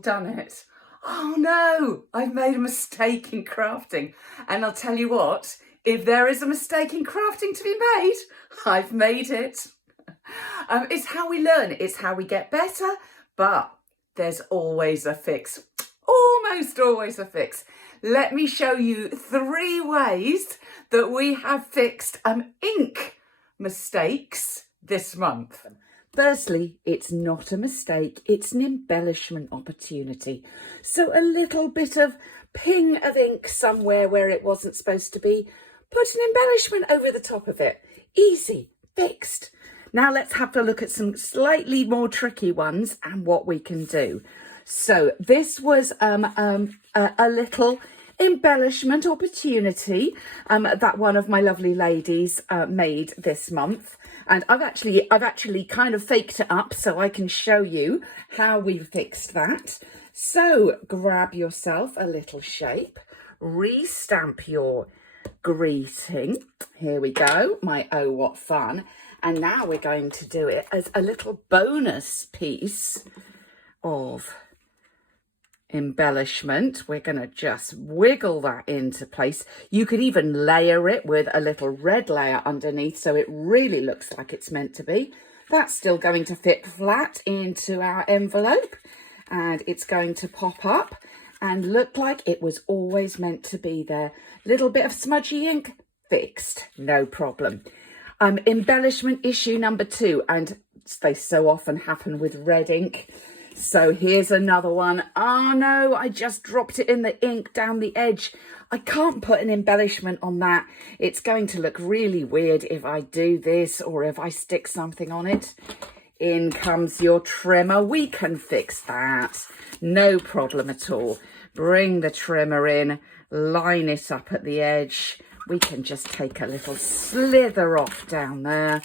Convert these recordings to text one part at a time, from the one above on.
done it. Oh no, I've made a mistake in crafting. And I'll tell you what, if there is a mistake in crafting to be made, I've made it. It's how we learn, it's how we get better, but there's always a fix. Almost always a fix. Let me show you 3 ways that we have fixed ink mistakes this month. Firstly, it's not a mistake, it's an embellishment opportunity. So a little bit of ping of ink somewhere where it wasn't supposed to be, put an embellishment over the top of it. Easy, fixed. Now let's have a look at some slightly more tricky ones and what we can do. So this was a little embellishment opportunity that one of my lovely ladies made this month, and I've actually kind of faked it up so I can show you how we fixed that. So grab yourself a little shape, re-stamp your greeting. Here we go, my oh what fun. And now we're going to do it as a little bonus piece of embellishment. We're going to just wiggle that into place. You could even layer it with a little red layer underneath so it really looks like it's meant to be. That's still going to fit flat into our envelope, and it's going to pop up and look like it was always meant to be there. Little bit of smudgy ink, fixed, no problem. Embellishment issue number 2, and they so often happen with red ink. So here's another one. Oh no, I just dropped it in the ink down the edge. I can't put an embellishment on that. It's going to look really weird if I do this or if I stick something on it. In comes your trimmer. We can fix that. No problem at all. Bring the trimmer in, line it up at the edge. We can just take a little slither off down there.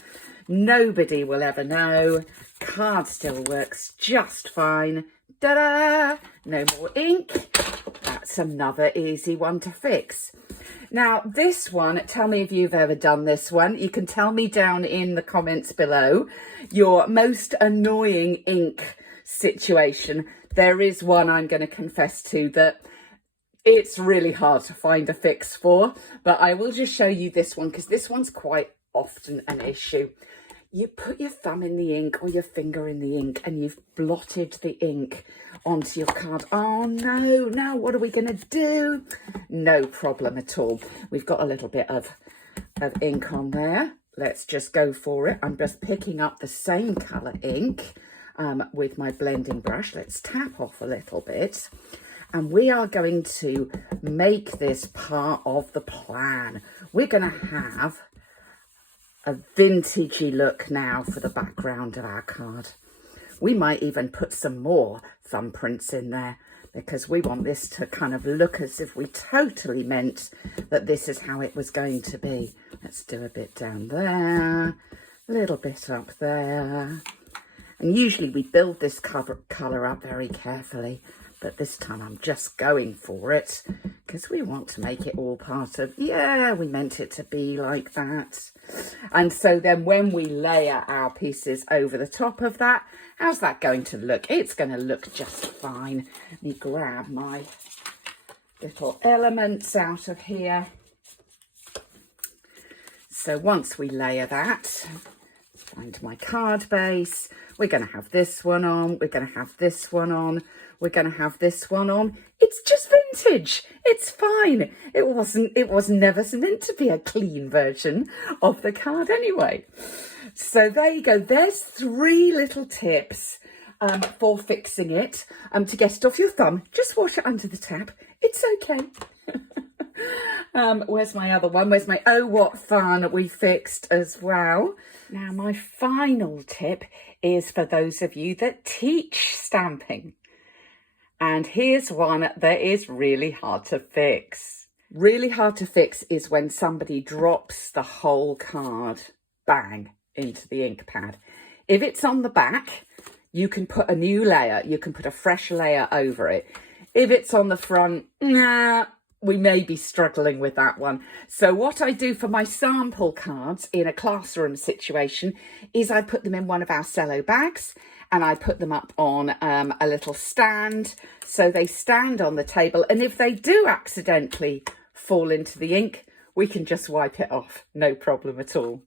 Nobody will ever know. Card still works just fine. Ta-da! No more ink. That's another easy one to fix. Now this one, tell me if you've ever done this one. You can tell me down in the comments below your most annoying ink situation. There is one I'm going to confess to that it's really hard to find a fix for, but I will just show you this one because this one's quite often an issue. You put your thumb in the ink or your finger in the ink and you've blotted the ink onto your card. Oh no, now what are we going to do? No problem at all. We've got a little bit of ink on there. Let's just go for it. I'm just picking up the same colour ink with my blending brush. Let's tap off a little bit. And we are going to make this part of the plan. We're going to have a vintagey look now for the background of our card. We might even put some more thumbprints in there because we want this to kind of look as if we totally meant that this is how it was going to be. Let's do a bit down there, a little bit up there. And usually we build this colour up very carefully, but this time I'm just going for it because we want to make it all part of, yeah, we meant it to be like that. And so then when we layer our pieces over the top of that, how's that going to look? It's going to look just fine. Let me grab my little elements out of here. So once we layer that, find my card base. We're going to have this one on. We're going to have this one on. We're going to have this one on. It's just vintage. It's fine. It was never meant to be a clean version of the card anyway. So there you go. There's 3 little tips for fixing it. To get it off your thumb, just wash it under the tap. It's okay. Where's my other one? Where's my oh what fun we fixed as well. Now my final tip is for those of you that teach stamping. And here's one that is really hard to fix. Really hard to fix is when somebody drops the whole card, bang, into the ink pad. If it's on the back, you can put a new layer. You can put a fresh layer over it. If it's on the front, nah, we may be struggling with that one. So what I do for my sample cards in a classroom situation is I put them in one of our cello bags and I put them up on a little stand so they stand on the table. And if they do accidentally fall into the ink, we can just wipe it off, no problem at all.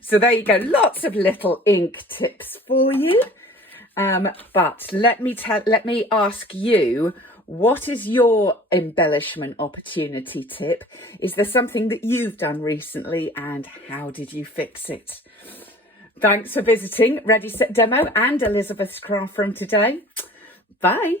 So there you go, lots of little ink tips for you. But let me ask you, what is your embellishment opportunity tip? Is there something that you've done recently and how did you fix it? Thanks for visiting Ready Set Demo and Elizabeth's Craft Room today. Bye.